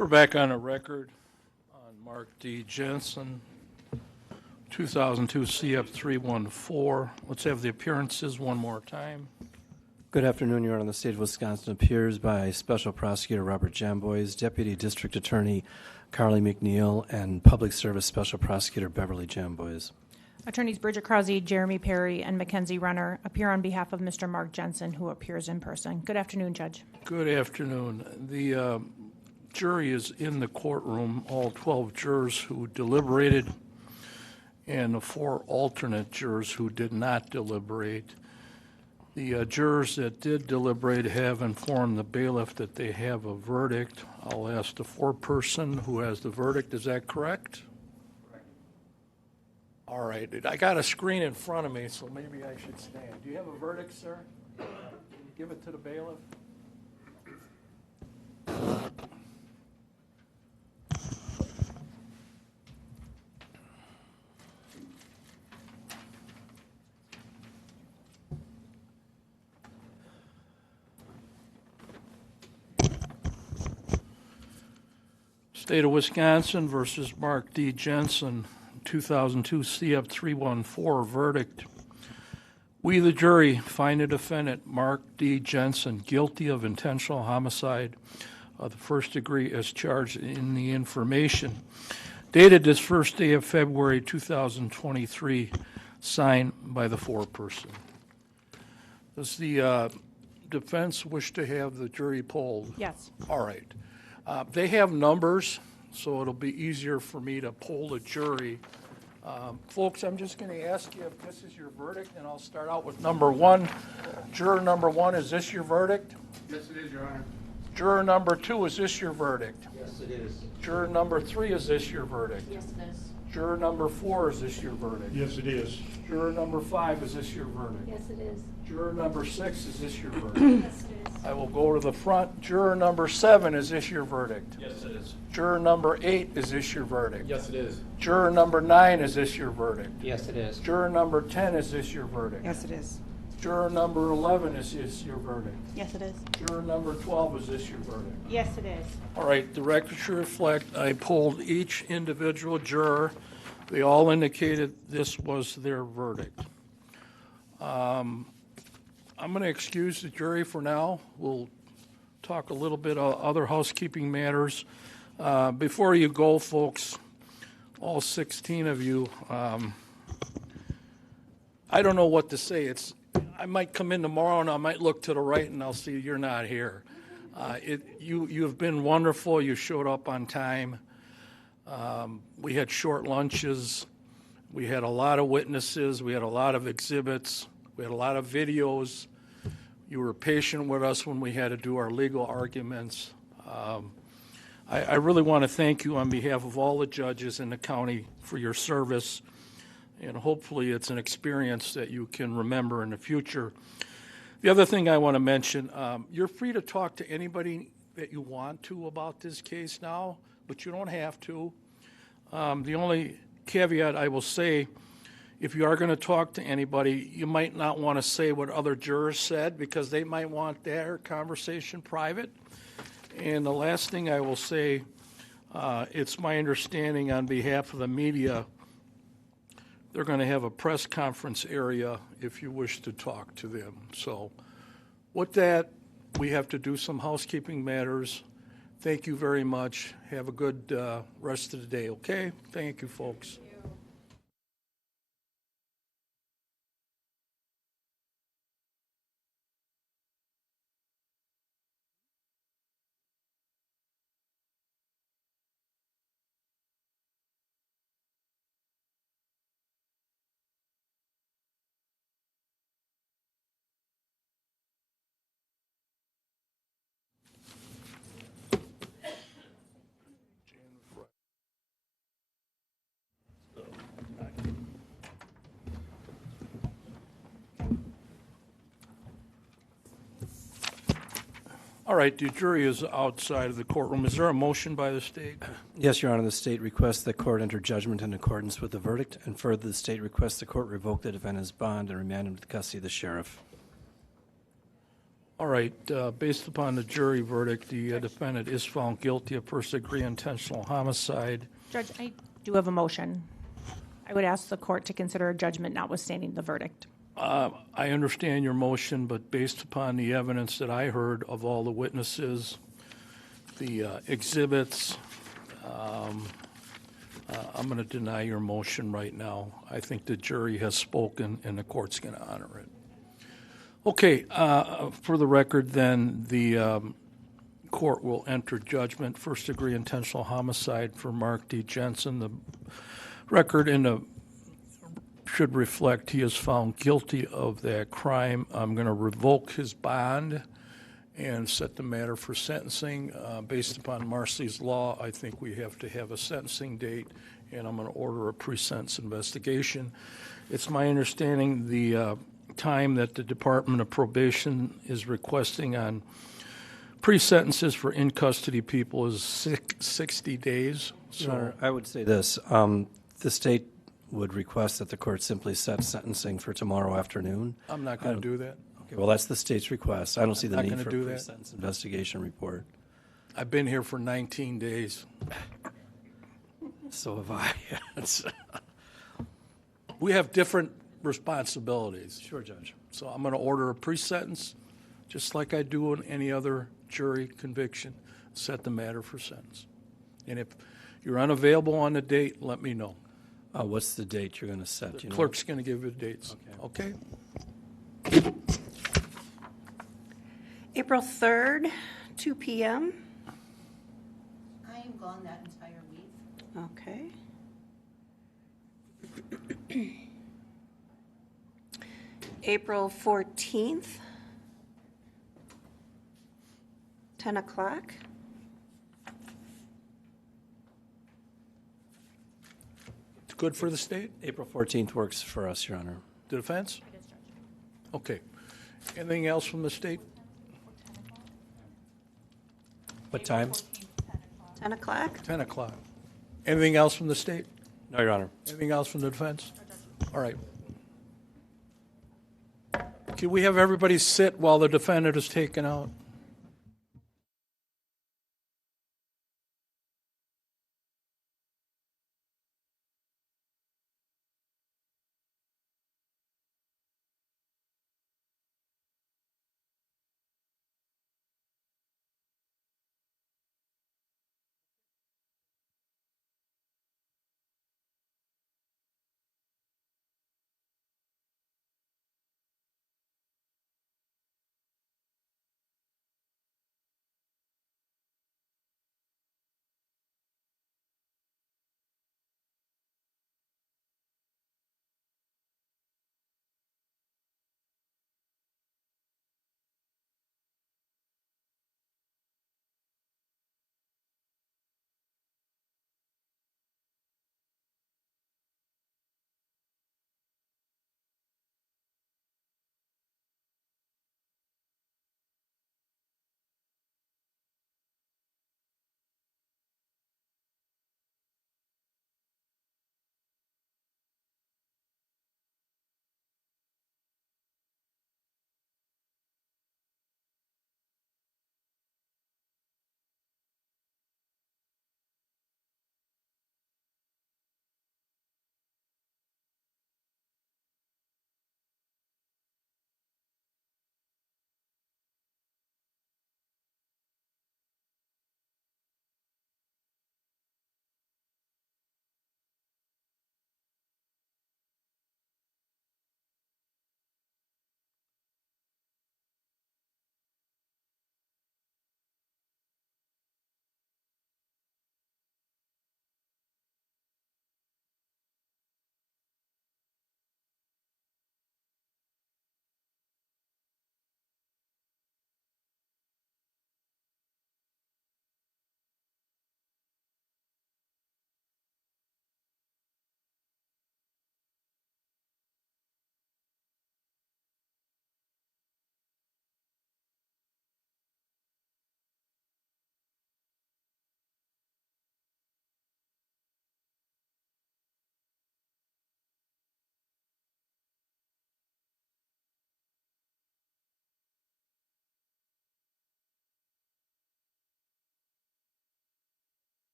We're back on a record on Mark D. Jensen, 2002 CF 314. Let's have the appearances one more time. Good afternoon, Your Honor. The state of Wisconsin appears by Special Prosecutor Robert Jamboys, Deputy District Attorney Carly McNeil, and Public Service Special Prosecutor Beverly Jamboys. Attorneys Bridget Krause, Jeremy Perry, and Mackenzie Renner appear on behalf of Mr. Mark Jensen, who appears in person. Good afternoon, Judge. Good afternoon. The jury is in the courtroom, all 12 jurors who deliberated, and the 4 alternate jurors who did not deliberate. The jurors that did deliberate have informed the bailiff that they have a verdict. I'll ask the foreperson who has the verdict. Is that correct? Correct. All right. I got a screen in front of me, so maybe I should stand. Do you have a verdict, sir? Can you give it to the bailiff? State of Wisconsin versus Mark D. Jensen, 2002 CF 314 verdict. We, the jury, find the defendant, Mark D. Jensen, guilty of intentional homicide of the first degree as charged in the information. Dated this first day of February 2023, signed by the foreperson. Does the defense wish to have the jury polled? Yes. All right. They have numbers, so it'll be easier for me to poll the jury. Folks, I'm just going to ask you if this is your verdict, and I'll start out with number 1. Juror number 1, is this your verdict? Yes, it is, Your Honor. Juror number 2, is this your verdict? Yes, it is. Juror number 3, is this your verdict? Yes, it is. Juror number 4, is this your verdict? Yes, it is. Juror number 5, is this your verdict? Yes, it is. Juror number 6, is this your verdict? Yes, it is. I will go to the front. Juror number 7, is this your verdict? Yes, it is. Juror number 8, is this your verdict? Yes, it is. Juror number 9, is this your verdict? Yes, it is. Juror number 10, is this your verdict? Yes, it is. Juror number 11, is this your verdict? Yes, it is. Juror number 12, is this your verdict? Yes, it is. All right, the record should reflect I polled each individual juror. They all indicated this was their verdict. I'm going to excuse the jury for now. We'll talk a little bit of other housekeeping matters. Before you go, folks, all 16 of you, I don't know what to say. I might come in tomorrow and I might look to the right and I'll see you're not here. You have been wonderful. You showed up on time. We had short lunches. We had a lot of witnesses. We had a lot of exhibits. We had a lot of videos. You were patient with us when we had to do our legal arguments. I really want to thank you on behalf of all the judges in the county for your service, and hopefully it's an experience that you can remember in the future. The other thing I want to mention, you're free to talk to anybody that you want to about this case now, but you don't have to. The only caveat I will say, if you are going to talk to anybody, you might not want to say what other jurors said because they might want their conversation private. And the last thing I will say, it's my understanding on behalf of the media, they're going to have a press conference area if you wish to talk to them. So with that, we have to do some housekeeping matters. Thank you very much. Have a good rest of the day, okay? Thank you, folks. All right, the jury is outside of the courtroom. Is there a motion by the state? Yes, Your Honor. The state requests the court enter judgment in accordance with the verdict, and further, the state requests the court revoke the defendant's bond and remand him to the custody of the sheriff. All right, based upon the jury verdict, the defendant is found guilty of first-degree intentional homicide. Judge, I do have a motion. I would ask the court to consider a judgment notwithstanding the verdict. I understand your motion, but based upon the evidence that I heard of all the witnesses, the exhibits, I'm going to deny your motion right now. I think the jury has spoken, and the court's going to honor it. Okay, for the record, then, the court will enter judgment, first-degree intentional homicide for Mark D. Jensen. The record should reflect he is found guilty of that crime. I'm going to revoke his bond and set the matter for sentencing. Based upon Marcy's law, I think we have to have a sentencing date, and I'm going to order a pre-sentence investigation. It's my understanding the time that the Department of Probation is requesting on pre-sentences for in-custody people is 60 days. Your Honor, I would say this. The state would request that the court simply set sentencing for tomorrow afternoon. I'm not going to do that. Okay, well, that's the state's request. I don't see the not need gonna for a do that. pre-sentence investigation report. I've been here for 19 days. So have I. We have different responsibilities. Sure, Judge. So I'm going to order a pre-sentence, just like I do on any other jury conviction, set the matter for sentence. And if you're unavailable on the date, let me know. What's the date you're going to set? The clerk's going to give you the dates. Okay? April 3rd, 2 p.m. I am gone that entire week. Okay. April 14th, 10 o'clock. It's good for the state? April 14th works for us, Your Honor. The defense? Okay. Anything else from the state? What time? 10 o'clock? 10 o'clock. Anything else from the state? No, Your Honor. Anything else from the defense? All right. Can we have everybody sit while the defendant is taken out?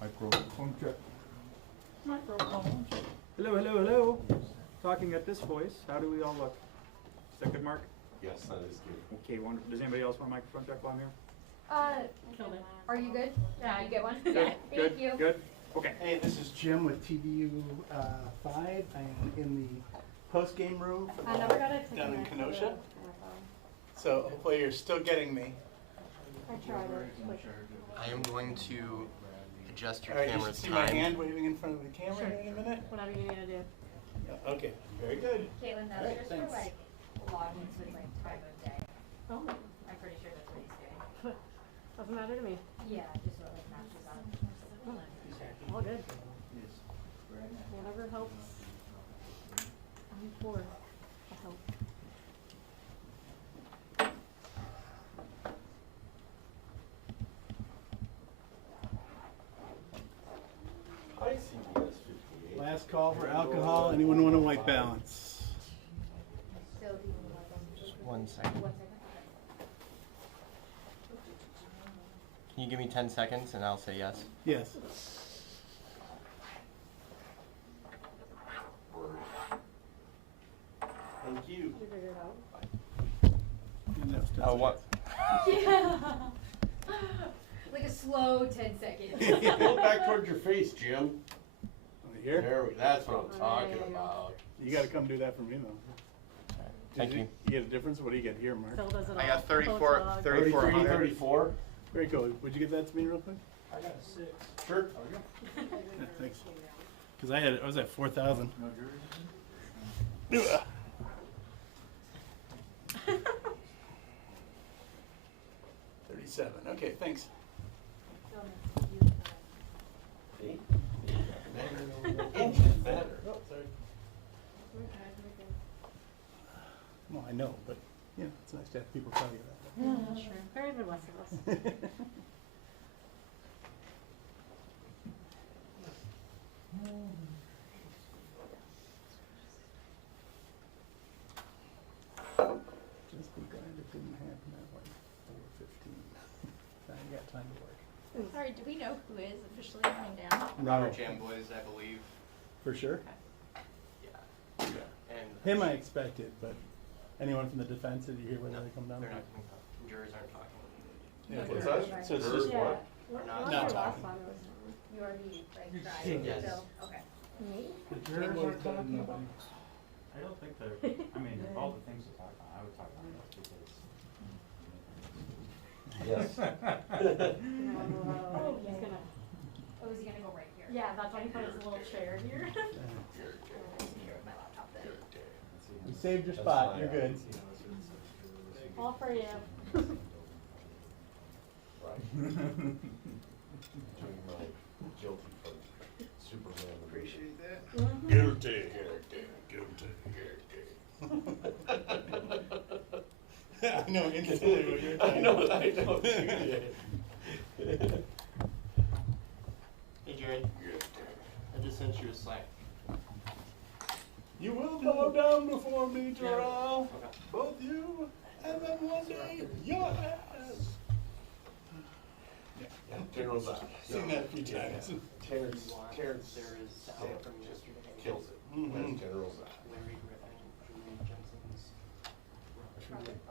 Microphone check. Hello, hello, hello. Talking at this voice, how do we all look? Is that good, Mark? Yes, that is good. Okay, wonderful. Does anybody else want a microphone check while I'm here? Are you good? Yeah, you get one? Good, Yeah, good, thank you. good. Okay. Hey, this is Jim with TVU 5. I am in the post-game room I never got it. down in Kenosha. So hopefully you're still getting me. I tried it. I am going to adjust your All right, you should camera's see my time. hand waving in front of the camera in a minute. Whatever you need to do. Okay, very good. Caitlin, that's All right, just thanks. for like logins with like time of day. Oh. I'm pretty sure that's what he's doing. Doesn't matter to me. Yeah, just so it like matches up. All good. Whatever helps. I'm for the help. Hi, CBS 58. Last call for alcohol. Anyone want a white balance? Still even like Just 1 second. 1 second. Can you give me 10 seconds and I'll say yes? Yes. Thank you. You figure it out. And that's Oh, what? Yeah. Like a slow 10 seconds. Pull it back towards your face, Jim. Here? There that's what I'm talking about. You got to come do that for me though. Thank you. You get a difference? What do you get here, Mark? Phil does it all. I got Phil's 34, dog. 3400. 34. Very cool. Would you get that to me real quick? I got a 6. Sure. Yeah, thanks. Because I was at 4,000. No, 37. Okay, thanks. See? Inches better. Oh, sorry. Well, I know, but you know, it's nice to have people tell you that. Yeah, that's true. Very Midwest of us. Just be glad it didn't happen at like 4:15. I ain't got time to work. Sorry, do we know who is officially coming down? Robert Jamboys, I believe. For sure. Yeah. And Him I expected, but anyone from the defense, did you hear whether they come down? they're not coming up. Jurors aren't talking. Yeah, What's okay. that? So it's Jurors just what? Well, not last talking. time it was You already like tried. Yes. So, okay. me. The jurors are talking about. I don't think they're, I mean, of all the things to talk about, I would talk about this because. Yes. Oh, he's gonna. Oh, is he gonna go right here? Yeah, that's why he put his little chair here. Here with my laptop then. You saved your spot. You're good. All for you. Doing my guilty for Superman. Appreciate that. Guilty, guilty. I know instantly what you're I talking know, about. I know. Hey, Jared. I just sent you a Slack. You will bow down before me, Terrell. Okay. Both you, and then one day, your ass. Yeah, General's out. Seen that a few times. Terrence There is Stamp from just yesterday. kills it. Mhm. When General's out. Larry Griffin, Julie Jensen's.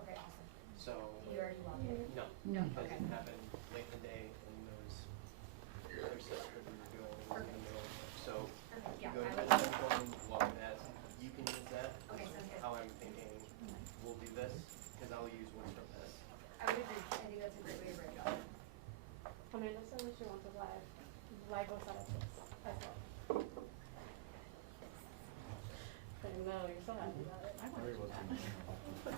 Okay, awesome. So, You already logged in? no. No, Because okay. it happened late in the day and there was other stuff that we were doing in the middle. So, Perfect, you yeah. go to I the will- phone, log that, you can use that. Okay, sounds good. How I'm thinking we'll do this, because I'll use one from this. I would agree. I think that's a great way to break it up. Amanda said that she wants a live setup as well. I know, you're so happy about it. I want to do that.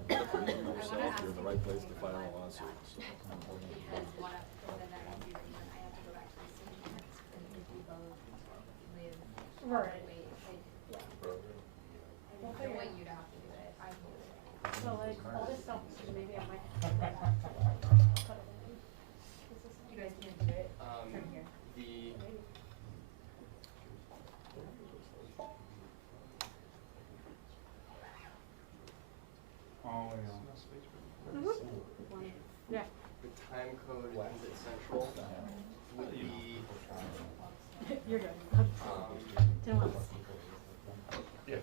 You're in the right place to file a lawsuit. Because one of the that I do, I have to go back to the city and do both live. Right. Wait, like, Yeah. I don't want you to have to do it. I will do it. So like, all this stuff, maybe I might have to put it in. You guys can't do it from here. The, Maybe. Yeah. The time code ends at Central would be, You're good. 10 months. Yeah,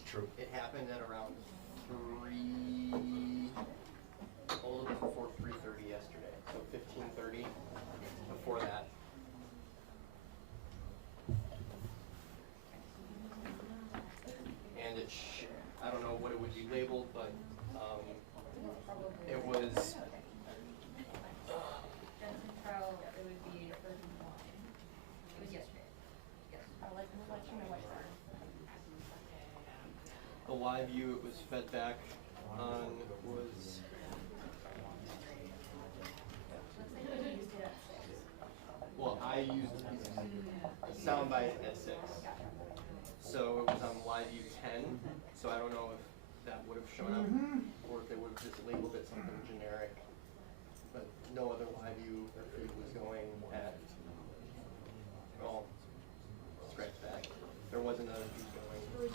it's true. it happened at around 3, a little bit before 3:30 yesterday, so 15:30 before that. And I don't know what it would be labeled, but it was, Jensen trial, it would be 31. It was yesterday. Yes. I'll let you know what time. the live view it was fed back on was, well, I used a soundbite at 6. So it was on live view 10, so I don't know if that would have shown up or if they would have just labeled it something generic. But no other live view or feed was going at, well, scratch that. There wasn't other feed going.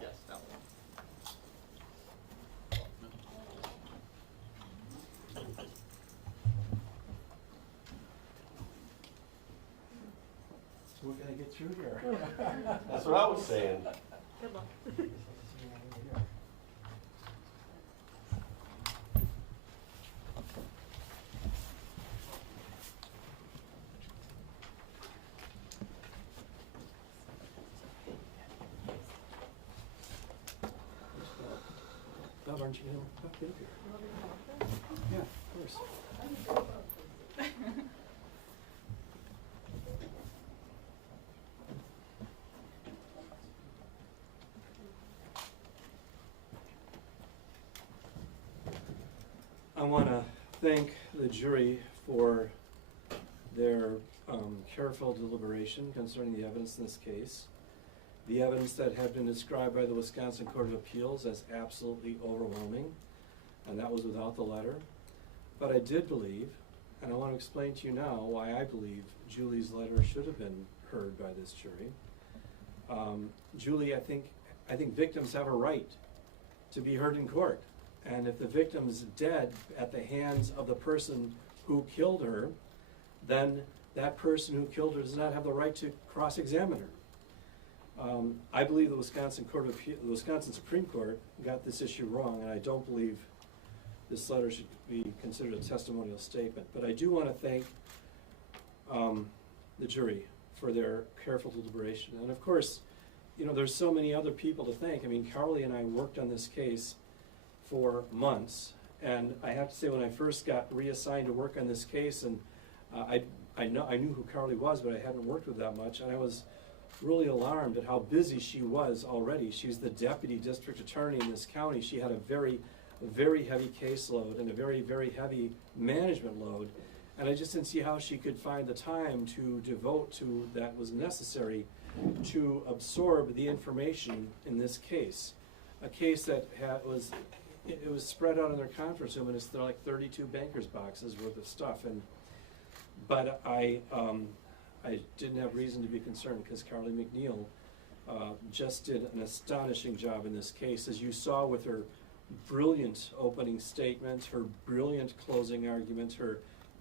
Yes, that one. So we're gonna get through here. That's what I was saying. Good luck. Bob, aren't you gonna pop in here? Yeah, of course. I want to thank the jury for their careful deliberation concerning the evidence in this case. The evidence that had been described by the Wisconsin Court of Appeals as absolutely overwhelming, and that was without the letter. But I did believe, and I want to explain to you now why I believe Julie's letter should have been heard by this jury. Julie, I think victims have a right to be heard in court. And if the victim's dead at the hands of the person who killed her, then that person who killed her does not have the right to cross-examine her. I believe the Wisconsin Supreme Court got this issue wrong, and I don't believe this letter should be considered a testimonial statement. But I do want to thank the jury for their careful deliberation. And of course, you know, there's so many other people to thank. I mean, Carly and I worked on this case for months, and I have to say, when I first got reassigned to work on this case, and I knew who Carly was, but I hadn't worked with that much, and I was really alarmed at how busy she was already. She's the deputy district attorney in this county. She had a very, very heavy caseload and a very, very heavy management load, and I just didn't see how she could find the time to devote to that was necessary to absorb the information in this case. A case that was spread out in their conference room, and it's like 32 bankers' boxes worth of stuff. But I didn't have reason to be concerned because Carly McNeil just did an astonishing job in this case, as you saw with her brilliant opening statement, her brilliant closing argument, her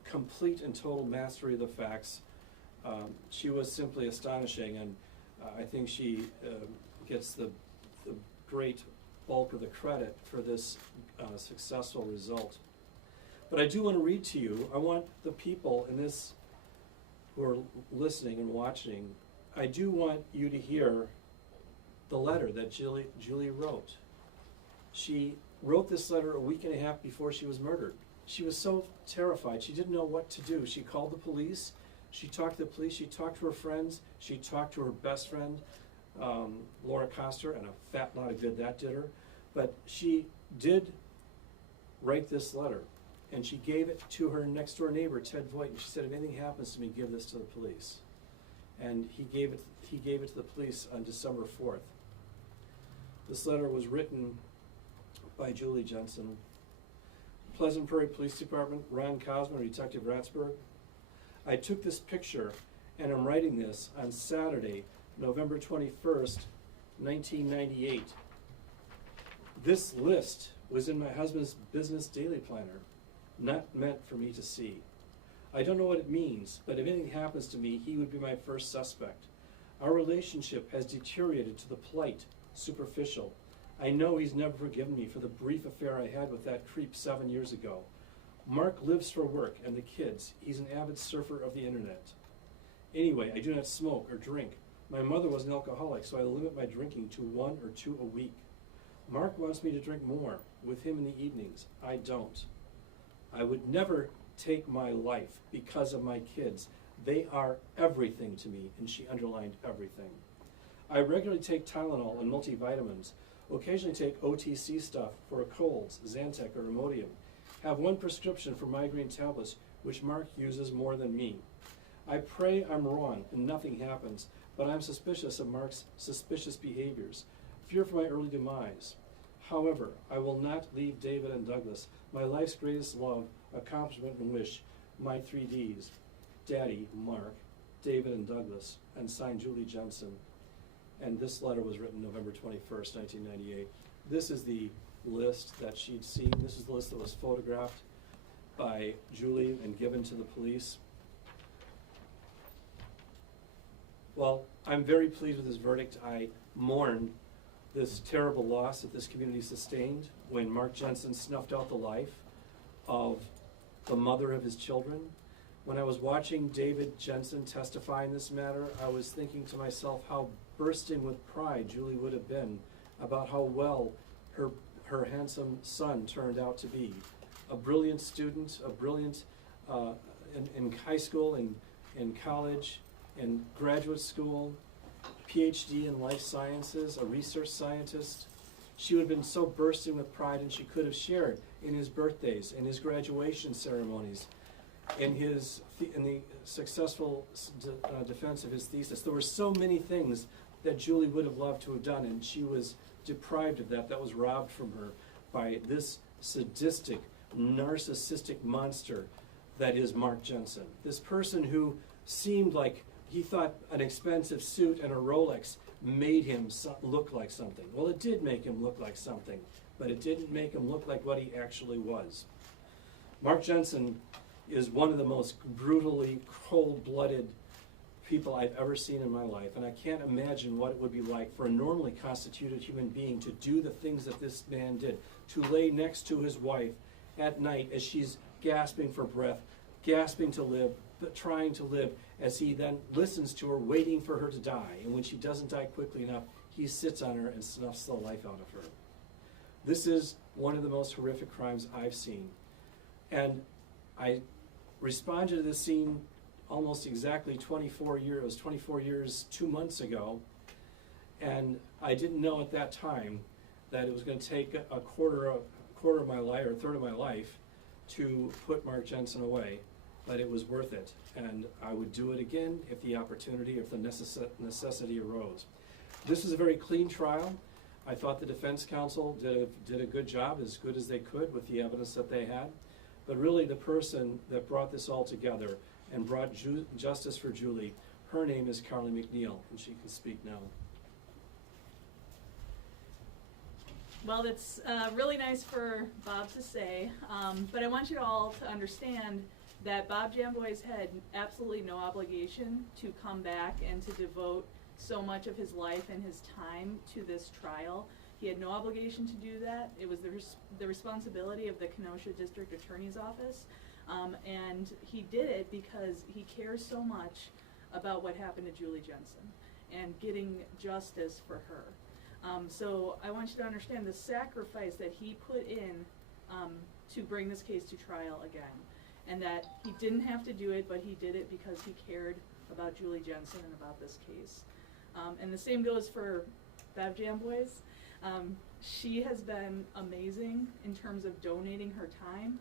complete and total mastery of the facts. She was simply astonishing, and I think she gets the great bulk of the credit for this successful result. But I do want to read to you, I want the people in this who are listening and watching, I do want you to hear the letter that Julie wrote. She wrote this letter a week and a half before she was murdered. She was so terrified, she didn't know what to do. She called the police, she talked to the police, she talked to her friends, she talked to her best friend, Laura Coster, and a fat lot of good that did her. But she did write this letter, and she gave it to her next door neighbor, Ted Voigt, and she said, if anything happens to me, give this to the police. And he gave it to the police on December 4th. This letter was written by Julie Jensen. Pleasant Prairie Police Department, Ron Cosman, Detective Ratsburg. I took this picture, and I'm writing this on Saturday, November 21st, 1998. This list was in my husband's business daily planner, not meant for me to see. I don't know what it means, but if anything happens to me, he would be my first suspect. Our relationship has deteriorated to the polite, superficial. I know he's never forgiven me for the brief affair I had with that creep 7 years ago. Mark lives for work and the kids. He's an avid surfer of the internet. Anyway, I do not smoke or drink. My mother was an alcoholic, so I limit my drinking to 1 or 2 a week. Mark wants me to drink more with him in the evenings. I don't. I would never take my life because of my kids. They are everything to me, and she underlined everything. I regularly take Tylenol and multivitamins, occasionally take OTC stuff for colds, Zantac or Imodium, have 1 prescription for migraine tablets, which Mark uses more than me. I pray I'm wrong and nothing happens, but I'm suspicious of Mark's suspicious behaviors, fear for my early demise. However, I will not leave David and Douglas, my life's greatest love, accomplishment, and wish, my 3 Ds, Daddy, Mark, David, and Douglas, and signed Julie Jensen. And this letter was written November 21st, 1998. This is the list that she'd seen. This is the list that was photographed by Julie and given to the police. Well, I'm very pleased with this verdict. I mourn this terrible loss that this community sustained when Mark Jensen snuffed out the life of the mother of his children. When I was watching David Jensen testify in this matter, I was thinking to myself how bursting with pride Julie would have been about how well her handsome son turned out to be. A brilliant student, a brilliant in high school, in college, in graduate school, PhD in life sciences, a research scientist. She would have been so bursting with pride, and she could have shared in his birthdays, in his graduation ceremonies, in the successful defense of his thesis. There were so many things that Julie would have loved to have done, and she was deprived of that. That was robbed from her by this sadistic, narcissistic monster that is Mark Jensen. This person who seemed like he thought an expensive suit and a Rolex made him look like something. Well, it did make him look like something, but it didn't make him look like what he actually was. Mark Jensen is one of the most brutally cold-blooded people I've ever seen in my life, and I can't imagine what it would be like for a normally constituted human being to do the things that this man did, to lay next to his wife at night as she's gasping for breath, gasping to live, but trying to live, as he then listens to her, waiting for her to die, and when she doesn't die quickly enough, he sits on her and snuffs the life out of her. This is one of the most horrific crimes I've seen, and I responded to this scene almost exactly 24 years, it was 24 years, 2 months ago, and I didn't know at that time that it was going to take a quarter of my life, or a third of my life, to put Mark Jensen away, but it was worth it, and I would do it again if the opportunity, if the necessity arose. This is a very clean trial. I thought the defense counsel did a good job, as good as they could with the evidence that they had, but really the person that brought this all together and brought justice for Julie, her name is Carly McNeil, and she can speak now. Well, that's really nice for Bob to say, but I want you all to understand that Bob Jamboy's had absolutely no obligation to come back and to devote so much of his life and his time to this trial. He had no obligation to do that. It was the responsibility of the Kenosha District Attorney's Office, and he did it because he cares so much about what happened to Julie Jensen and getting justice for her. So I want you to understand the sacrifice that he put in to bring this case to trial again, and that he didn't have to do it, but he did it because he cared about Julie Jensen and about this case. And the same goes for Bev Jamboys. She has been amazing in terms of donating her time.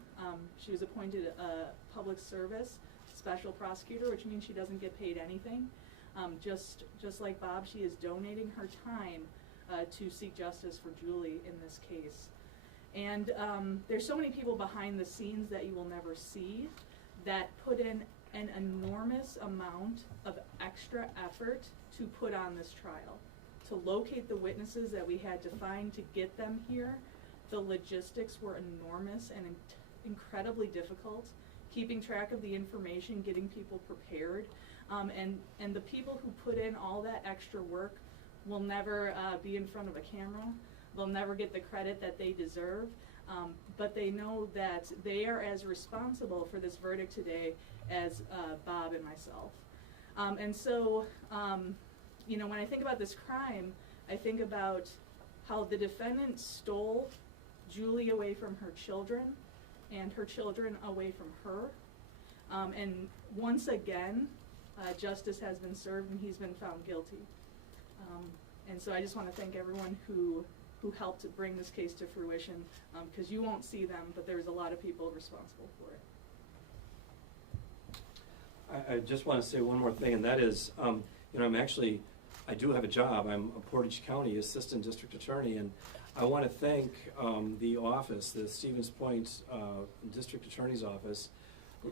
She was appointed a public service special prosecutor, which means she doesn't get paid anything. Just like Bob, she is donating her time to seek justice for Julie in this case. And there's so many people behind the scenes that you will never see that put in an enormous amount of extra effort to put on this trial, to locate the witnesses that we had to find to get them here, the logistics were enormous and incredibly difficult, keeping track of the information, getting people prepared, and the people who put in all that extra work will never be in front of a camera. They'll never get the credit that they deserve, but they know that they are as responsible for this verdict today as Bob and myself. And so, you know, when I think about this crime, I think about how the defendant stole Julie away from her children and her children away from her. And once again, justice has been served and he's been found guilty. And so I just want to thank everyone who helped to bring this case to fruition, because you won't see them, but there's a lot of people responsible for it. I just want to say one more thing, and that is, you know, I do have a job. I'm a Portage County Assistant District Attorney, and I want to thank the office, the Stevens Point District Attorney's Office.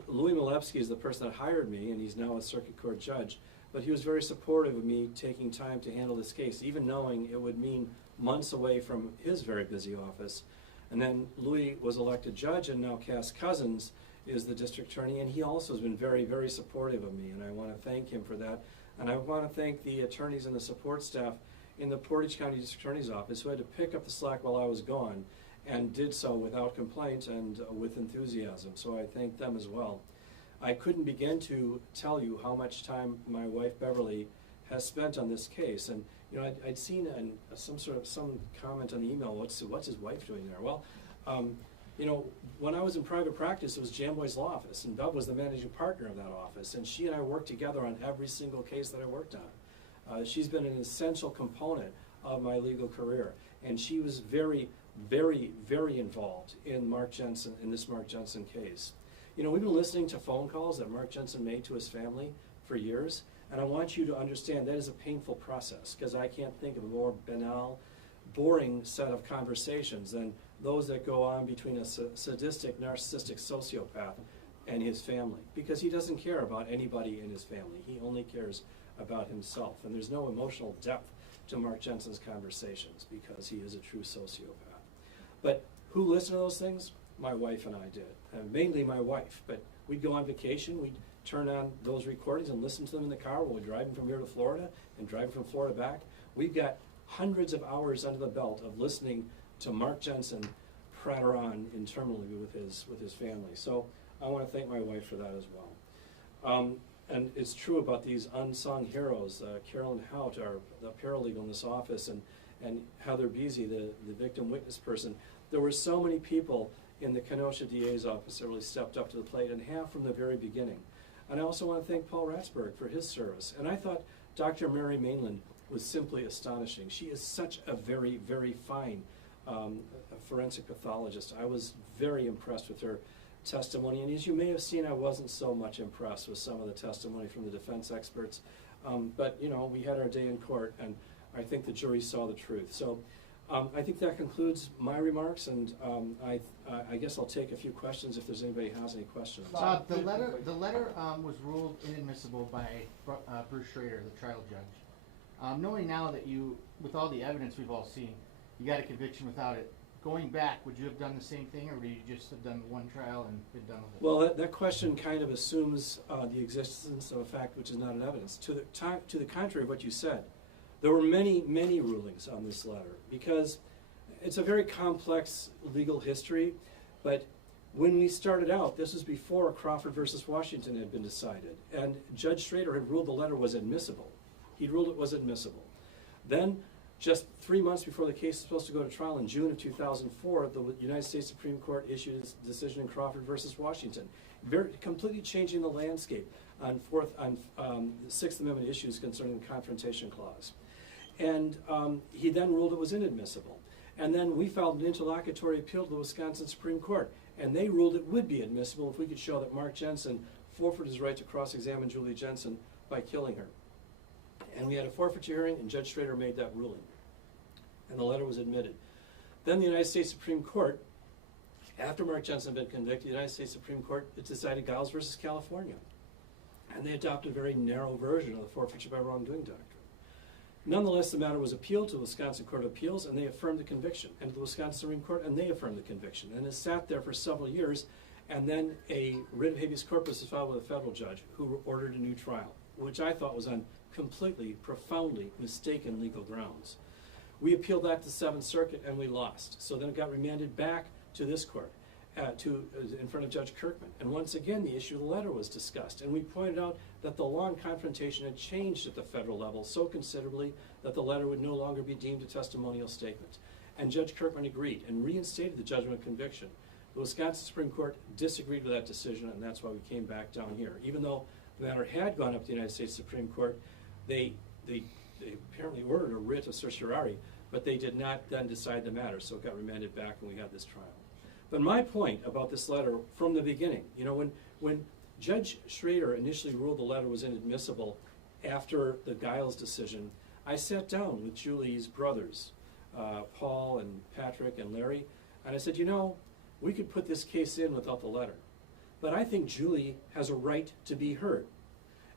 Louis Malewski is the person that hired me, and he's now a circuit court judge, but he was very supportive of me taking time to handle this case, even knowing it would mean months away from his very busy office. And then Louis was elected judge, and now Cass Cousins is the district attorney, and he also has been very, very supportive of me, and I want to thank him for that. And I want to thank the attorneys and the support staff in the Portage County District Attorney's Office who had to pick up the slack while I was gone, and did so without complaint and with enthusiasm, so I thank them as well. I couldn't begin to tell you how much time my wife Beverly has spent on this case, and you know, I'd seen some comment on the email, what's his wife doing there? Well, you know, when I was in private practice, it was Jamboy's law office, and Bev was the managing partner of that office, and she and I worked together on every single case that I worked on. She's been an essential component of my legal career, and she was very, very, very involved in this Mark Jensen case. You know, we've been listening to phone calls that Mark Jensen made to his family for years, and I want you to understand that is a painful process, because I can't think of a more banal, boring set of conversations than those that go on between a sadistic, narcissistic sociopath and his family, because he doesn't care about anybody in his family. He only cares about himself, and there's no emotional depth to Mark Jensen's conversations because he is a true sociopath. But who listened to those things? My wife and I did, and mainly my wife. But we'd go on vacation, we'd turn on those recordings and listen to them in the car while we're driving from here to Florida and driving from Florida back. We've got hundreds of hours under the belt of listening to Mark Jensen pratter on interminably with his family. So I want to thank my wife for that as well. And it's true about these unsung heroes. Carolyn Hout, the paralegal in this office, and Heather Beasy, the victim witness person. There were so many people in the Kenosha DA's office that really stepped up to the plate, and have from the very beginning. And I also want to thank Paul Ratzberg for his service. And I thought Dr. Mary Mainland was simply astonishing. She is such a very, very fine forensic pathologist. I was very impressed with her testimony, and as you may have seen, I wasn't so much impressed with some of the testimony from the defense experts. But you know, we had our day in court, and I think the jury saw the truth. So I think that concludes my remarks, and I guess I'll take a few questions if there's anybody who has any questions. The letter was ruled inadmissible by Bruce Schrader, the trial judge. Knowing now that you, with all the evidence we've all seen, you got a conviction without it. Going back, would you have done the same thing, or would you just have done one trial and been done with it? Well, that question kind of assumes the existence of a fact which is not an evidence. To the contrary of what you said, there were many, many rulings on this letter, because it's a very complex legal history, but when we started out, this was before Crawford versus Washington had been decided, and Judge Schrader had ruled the letter was admissible. He ruled it was admissible. Then, just 3 months before the case was supposed to go to trial in June of 2004, the United States Supreme Court issued its decision in Crawford versus Washington, completely changing the landscape on Sixth Amendment issues concerning the Confrontation Clause. And he then ruled it was inadmissible. And then we filed an interlocutory appeal to the Wisconsin Supreme Court, and they ruled it would be admissible if we could show that Mark Jensen forfeited his right to cross-examine Julie Jensen by killing her. And we had a forfeiture hearing, and Judge Schrader made that ruling. And the letter was admitted. Then the United States Supreme Court, after Mark Jensen had been convicted, the United States Supreme Court decided Giles versus California. And they adopted a very narrow version of the forfeiture by wrongdoing doctrine. Nonetheless, the matter was appealed to the Wisconsin Court of Appeals, and they affirmed the conviction, and to the Wisconsin Supreme Court, and they affirmed the conviction. And it sat there for several years, and then a writ of habeas corpus was filed with a federal judge who ordered a new trial, which I thought was on completely, profoundly mistaken legal grounds. We appealed that to the Seventh Circuit, and we lost. So then it got remanded back to this court, in front of Judge Kirkman. And once again, the issue of the letter was discussed. And we pointed out that the law and confrontation had changed at the federal level so considerably that the letter would no longer be deemed a testimonial statement. And Judge Kirkman agreed and reinstated the judgment of conviction. The Wisconsin Supreme Court disagreed with that decision, and that's why we came back down here. Even though the matter had gone up to the United States Supreme Court, they apparently ordered a writ of certiorari, but they did not then decide the matter, so it got remanded back and we had this trial. But my point about this letter from the beginning, you know, when Judge Schrader initially ruled the letter was inadmissible after the Giles decision, I sat down with Julie's brothers, Paul and Patrick and Larry, and I said, you know, we could put this case in without the letter, but I think Julie has a right to be heard.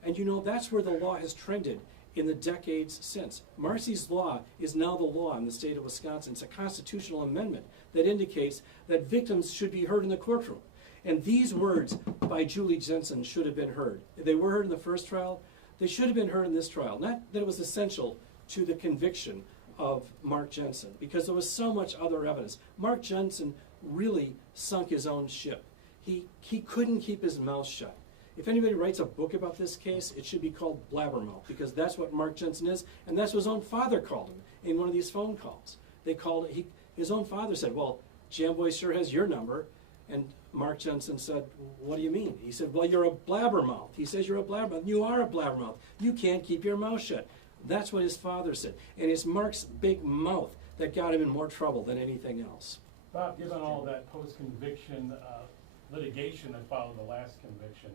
And you know, that's where the law has trended in the decades since. Marcy's Law is now the law in the state of Wisconsin. It's a constitutional amendment that indicates that victims should be heard in the courtroom. And these words by Julie Jensen should have been heard. If they were heard in the first trial, they should have been heard in this trial. Not that it was essential to the conviction of Mark Jensen, because there was so much other evidence. Mark Jensen really sunk his own ship. He couldn't keep his mouth shut. If anybody writes a book about this case, it should be called Blabbermouth, because that's what Mark Jensen is, and that's what his own father called him in one of these phone calls. They called it, his own father said, well, Jamboy sure has your number. And Mark Jensen said, what do you mean? He said, well, you're a blabbermouth. He says you're a blabbermouth. You are a blabbermouth. You can't keep your mouth shut. That's what his father said. And it's Mark's big mouth that got him in more trouble than anything else. Bob, given all that post-conviction litigation that followed the last conviction,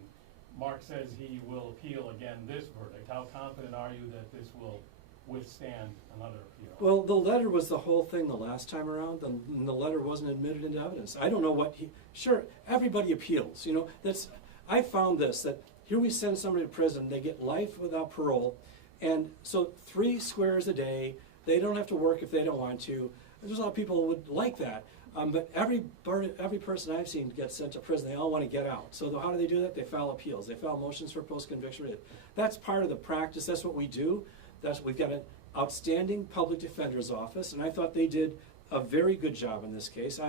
Mark says he will appeal again this verdict. How confident are you that this will withstand another appeal? Well, the letter was the whole thing the last time around, and the letter wasn't admitted into evidence. I don't know what sure, everybody appeals, you know, I found this, that here we send somebody to prison, they get life without parole, and so 3 squares a day, they don't have to work if they don't want to. There's a lot of people who would like that. But every person I've seen get sent to prison, they all want to get out. So how do they do that? They file appeals. They file motions for post-conviction relief. That's part of the practice. That's what we do. We've got an outstanding public defender's office, and I thought they did a very good job in this case.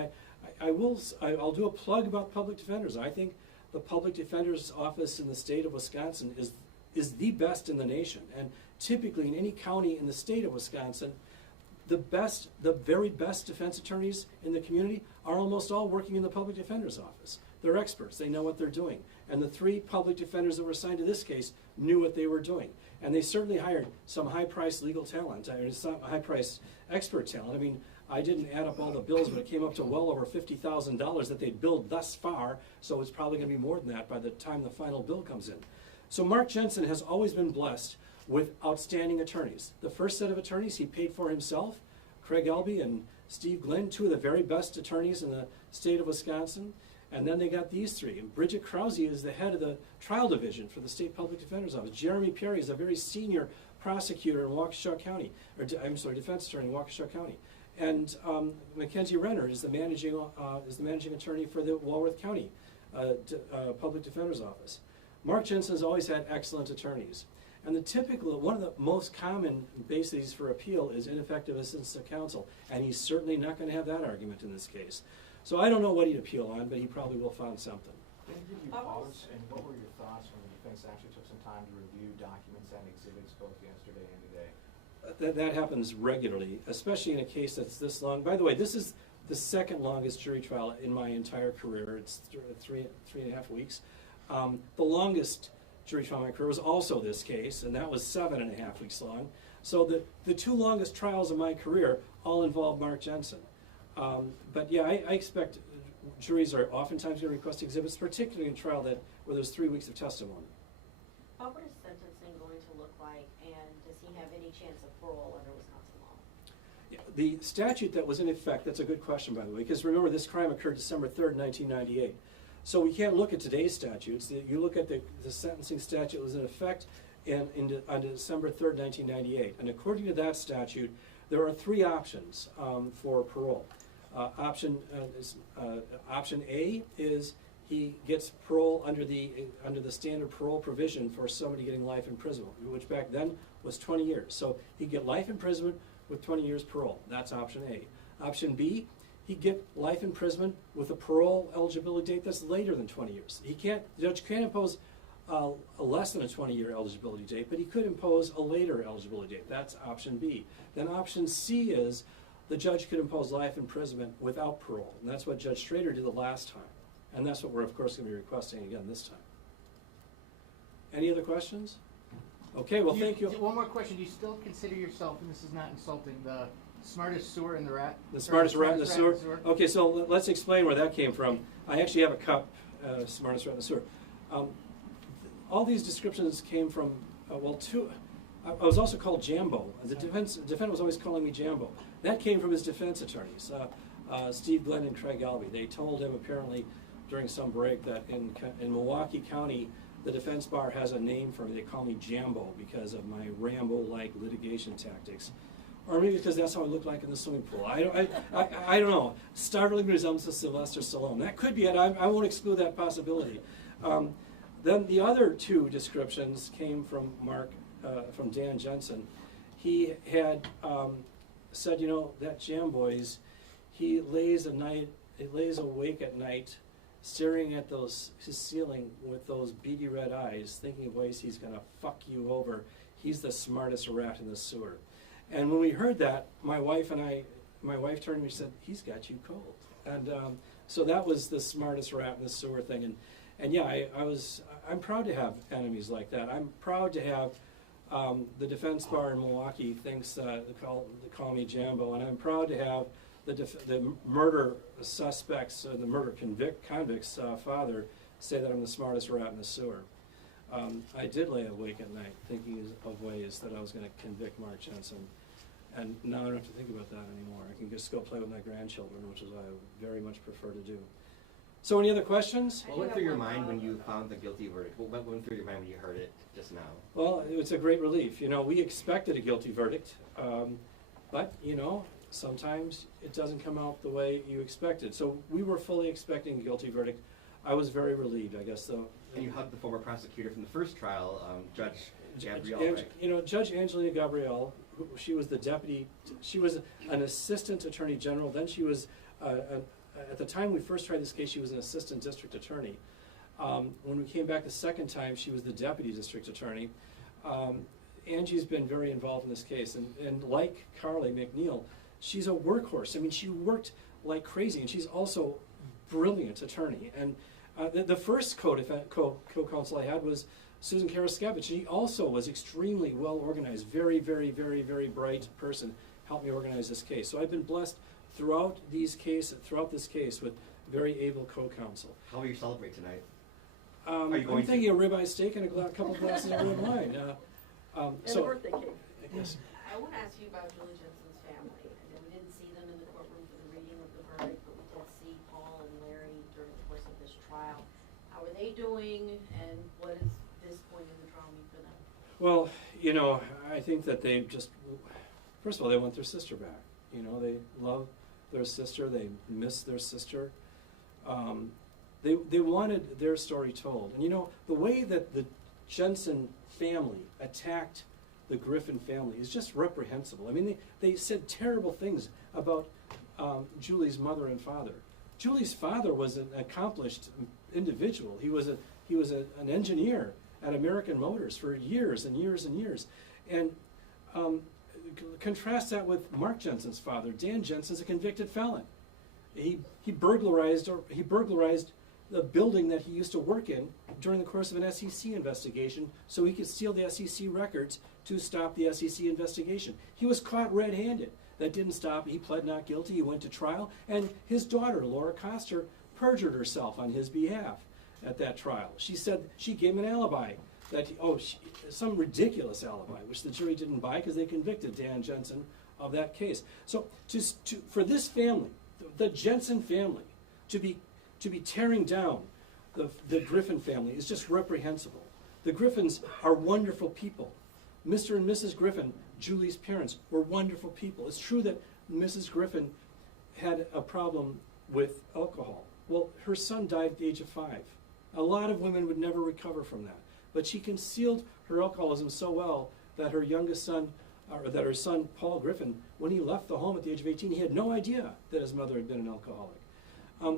I'll do a plug about public defenders. I think the public defender's office in the state of Wisconsin is the best in the nation. And typically in any county in the state of Wisconsin, the very best defense attorneys in the community are almost all working in the public defender's office. They're experts, they know what they're doing. And the 3 public defenders that were assigned to this case knew what they were doing. And they certainly hired some high-priced legal talent, some high-priced expert talent. I mean, I didn't add up all the bills, but it came up to well over $50,000 that they'd billed thus far, so it's probably gonna be more than that by the time the final bill comes in. So Mark Jensen has always been blessed with outstanding attorneys. The first set of attorneys he paid for himself, Craig Elby and Steve Glenn, 2 of the very best attorneys in the state of Wisconsin. And then they got these 3. And Bridget Krause is the head of the trial division for the state public defender's office. Jeremy Perry is a very senior prosecutor in Waukesha County, defense attorney in Waukesha County. And Mackenzie Renner is the managing attorney for the Walworth County public defender's office. Mark Jensen has always had excellent attorneys. And one of the most common bases for appeal is ineffective assistance of counsel, and he's certainly not going to have that argument in this case. So I don't know what he'd appeal on, but he probably will find something. Did he give you pause, and what were your thoughts when the defense actually took some time to review documents and exhibits both yesterday and today? That happens regularly, especially in a case that's this long. By the way, this is the second longest jury trial in my entire career. It's 3.5 weeks. The longest jury trial in my career was also this case, and that was 7.5 weeks long. So the 2 longest trials of my career all involve Mark Jensen. But yeah, I expect juries are oftentimes going to request exhibits, particularly in a trial where there's 3 weeks of testimony. What is sentencing going to look like, and does he have any chance of parole under Wisconsin law? Yeah, the statute that was in effect, that's a good question, by the way, because remember, this crime occurred December 3rd, 1998. So we can't look at today's statutes. You look at the sentencing statute that was in effect on December 3rd, 1998. And according to that statute, there are three options for parole. Option A is he gets parole under the standard parole provision for somebody getting life imprisonment, which back then was 20 years. So he'd get life imprisonment with 20 years parole. That's option A. Option B, he'd get life imprisonment with a parole eligibility date that's later than 20 years. The judge can't impose a less than a 20-year eligibility date, but he could impose a later eligibility date. That's option B. Then option C is the judge could impose life imprisonment without parole, and that's what Judge Schrader did the last time. And that's what we're, of course, going to be requesting again this time. Any other questions? Okay, well, thank you. One more question. Do you still consider yourself, and this is not insulting, the smartest sewer in the rat? The smartest rat in the sewer? Okay, so let's explain where that came from. I actually have a cup, smartest rat in the sewer. All these descriptions came from, I was also called Jambo. The defendant was always calling me Jambo. That came from his defense attorneys, Steve Glenn and Craig Albee. They told him apparently during some break that in Milwaukee County, the defense bar has a name for me. They call me Jambo because of my Rambo-like litigation tactics. Or maybe because that's how I look like in the swimming pool. I don't know. Startling resemblance to Sylvester Stallone. That could be it. I won't exclude that possibility. Then the other two descriptions came from from Dan Jensen. He had said, you know, that Jamboys, he lays awake at night, staring at his ceiling with those beady red eyes, thinking of ways he's going to fuck you over. He's the smartest rat in the sewer. And when we heard that, my wife turned to me and said, he's got you cold. And so that was the smartest rat in the sewer thing. And yeah, I'm proud to have enemies like that. I'm proud to have the defense bar in Milwaukee thinks they call me Jambo, and I'm proud to have the murder suspects, the murder convict's father say that I'm the smartest rat in the sewer. I did lay awake at night thinking of ways that I was going to convict Mark Jensen, and now I don't have to think about that anymore. I can just go play with my grandchildren, which is what I very much prefer to do. So any other questions? What went through your mind when you found the guilty verdict? What went through your mind when you heard it just now? Well, it's a great relief. You know, we expected a guilty verdict, but, you know, sometimes it doesn't come out the way you expected. So we were fully expecting a guilty verdict. I was very relieved, I guess, though. And you hugged the former prosecutor from the first trial, Judge Gabrielle, right? You know, Judge Angelina Gabrielle, she was the deputy, she was an assistant attorney general, then she was at the time we first tried this case, she was an assistant district attorney. When we came back the second time, she was the deputy district attorney. Angie's been very involved in this case, and like Carly McNeil, she's a workhorse. I mean, she worked like crazy, and she's also a brilliant attorney. And the first co-counsel I had was Susan Karaskevich. She also was extremely well organized, very, very, very, very bright person, helped me organize this case. So I've been blessed throughout this case with very able co-counsel. How will you celebrate tonight? I'm thinking a ribeye steak and a couple glasses of red wine. And a birthday cake. Yes. I want to ask you about Julie Jensen's family. I know we didn't see them in the courtroom for the reading of the verdict, but we did see Paul and Larry during the course of this trial. How are they doing, and what is this point in the trial mean for them? Well, you know, I think that they just, first of all, they want their sister back. You know, they love their sister, they miss their sister. They wanted their story told. And you know, the way that the Jensen family attacked the Griffin family is just reprehensible. I mean, they said terrible things about Julie's mother and father. Julie's father was an accomplished individual. He was an engineer at American Motors for years and years and years. And contrast that with Mark Jensen's father. Dan Jensen's a convicted felon. He burglarized the building that he used to work in during the course of an SEC investigation so he could steal the SEC records to stop the SEC investigation. He was caught red-handed. That didn't stop. He pled not guilty. He went to trial. And his daughter, Laura Koster, perjured herself on his behalf at that trial. She said she gave him an alibi, some ridiculous alibi, which the jury didn't buy because they convicted Dan Jensen of that case. So for this family, the Jensen family, to be tearing down the Griffin family is just reprehensible. The Griffins are wonderful people. Mr. and Mrs. Griffin, Julie's parents, were wonderful people. It's true that Mrs. Griffin had a problem with alcohol. Well, her son died at the age of 5. A lot of women would never recover from that. But she concealed her alcoholism so well that her youngest son, or that her son, Paul Griffin, when he left the home at the age of 18, he had no idea that his mother had been an alcoholic.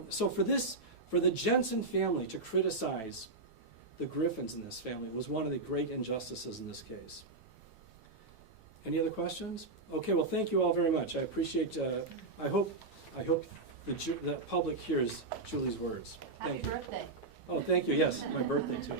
So for the Jensen family to criticize the Griffins in this family was one of the great injustices in this case. Any other questions? Okay, well, thank you all very much. I appreciate, I hope the public hears Julie's words. Happy Thank you. birthday. Oh, thank you, yes, my birthday too.